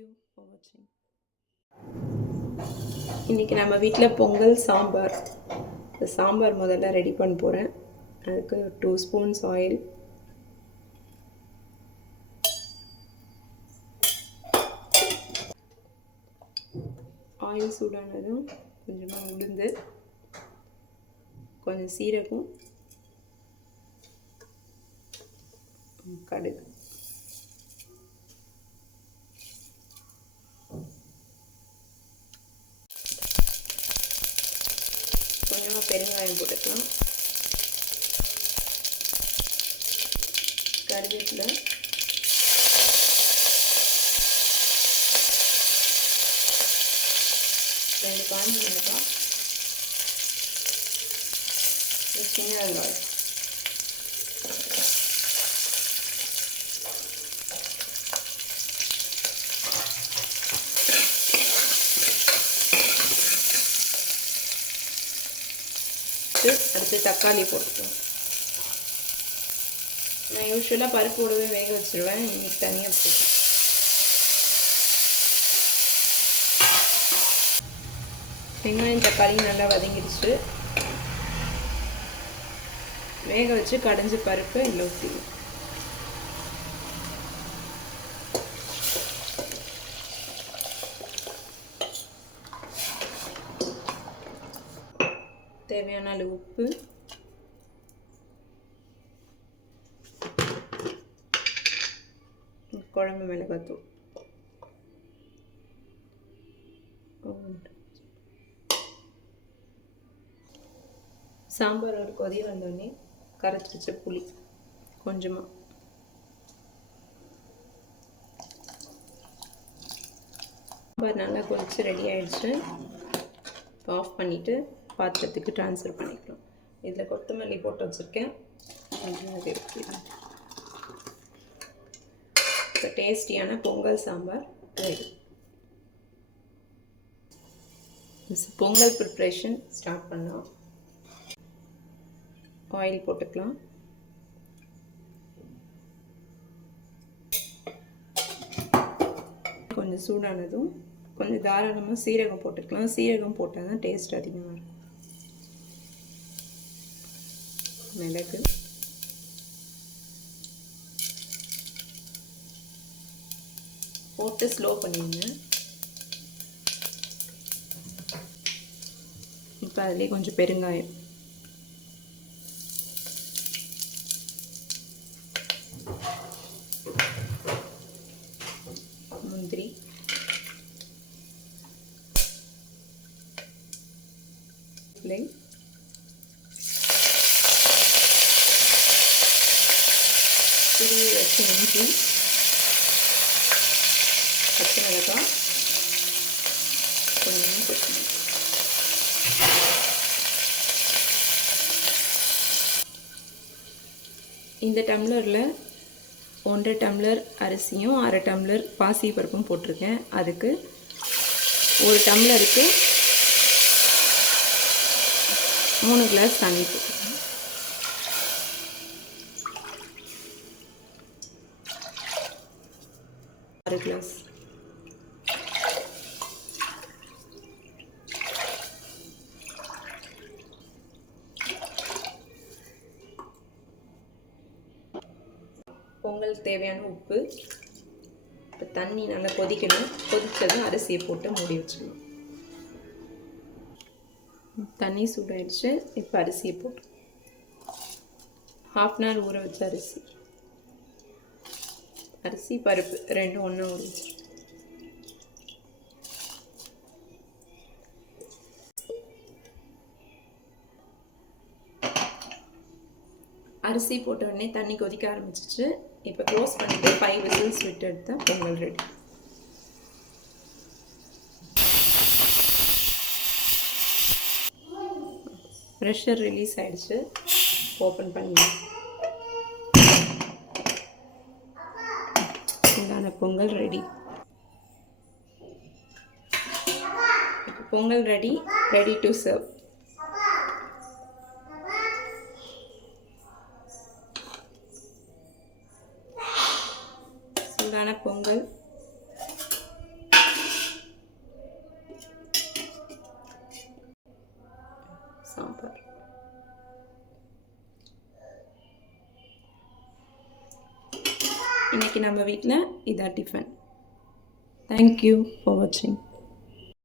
Thank you for வாட்சிங். இன்றைக்கி நம்ம வீட்டில் பொங்கல் சாம்பார். இந்த சாம்பார் முதல்ல ரெடி பண்ண போகிறேன். அதுக்கு 2 ஸ்பூன்ஸ் ஆயில், ஆயில் சூடானதும் கொஞ்சமாக உளுந்து, கொஞ்சம் சீரகம், கடுகு, கொஞ்சமாக பெருங்காயம் போட்டுக்கலாம், கருவேப்பிலை, ரெண்டு காஞ்ச மிளகாய், சின்ன வெங்காயம். அடுத்து தக்காளி போட்டுக்கலாம். நான் யூஸ்வலாக பருப்பு போடவே வேக வச்சுருவேன், இன்னைக்கு தனியாக போட்டேன். வெங்காயம் தக்காளி நல்லா வதங்கிடுச்சு. வேக வச்சு கடைஞ்சி பருப்பு இதில் ஊற்றிடும். தேவையான அளவு உப்பு, குழம்பு மிளகாத்தூள், சாம்பார் ஒரு கொதி வந்தோடனே கரைச்சி வச்ச புளி கொஞ்சமாக, சாம்பார் நல்லா கொதிச்சு ரெடி ஆகிடுச்சு. ஆஃப் பண்ணிவிட்டு பாத்திரத்துக்கு ட்ரான்ஸ்ஃபர் பண்ணிக்கலாம். இதில் கொத்தமல்லி போட்டு வச்சுருக்கேன். அது இப்போ டேஸ்டியான Pongal sambar ready. Pongal preparation start பண்ணலாம். ஆயில் போட்டுக்கலாம். கொஞ்சம் சூடானதும் கொஞ்சம் தாராளமாக சீரகம் போட்டுக்கலாம். சீரகம் போட்டால் தான் டேஸ்ட் அதிகமாக இருக்கும். மிளகு, போட்டு ஸ்லோ பண்ணிடுங்க. இப்போ அதிலே கொஞ்சம் பெருங்காயம், முந்திரி, துருவி வச்ச இஞ்சி, பச்சை மிளகாய், கொஞ்சம் கொத்தமல்லி. இந்த டம்ளரில் 1.5 டம்ளர் அரிசியும் 1/2 டம்ளர் பாசி பருப்பும் போட்டிருக்கேன். அதுக்கு 1 டம்ளருக்கு 3 கிளாஸ் தண்ணி போட்டுருக்கேன். கிளாஸ் பொங்கல் தேவையான உப்பு. இப்போ தண்ணி நல்லா கொதிக்கணும். கொதித்ததும் அரிசியை போட்டு மூடி வச்சுக்கணும். தண்ணி சூடாயிடுச்சு. இப்போ அரிசியை போட்டு 1/2 hour ஊற வச்ச அரிசி பருப்பு ரெண்டும் ஒன்றா ஊற வச்சு அரிசி போட்ட உடனே தண்ணி கொதிக்க ஆரம்பிச்சிச்சு. இப்போ க்ளோஸ் பண்ணிட்டு 5 விசில்ஸ் விட்டு எடுத்தால் பொங்கல் ரெடி. ப்ரெஷர் ரிலீஸ் ஆகிடுச்சு. ஓப்பன் பண்ணி உண்டான பொங்கல் ரெடி. இப்போ பொங்கல் ரெடி டு சர்வ். சூடான பொங்கல் சாம்பார். இன்னைக்கு நம்ம வீட்டில் இதான் டிஃபன். தேங்க்யூ ஃபார் வாட்சிங்.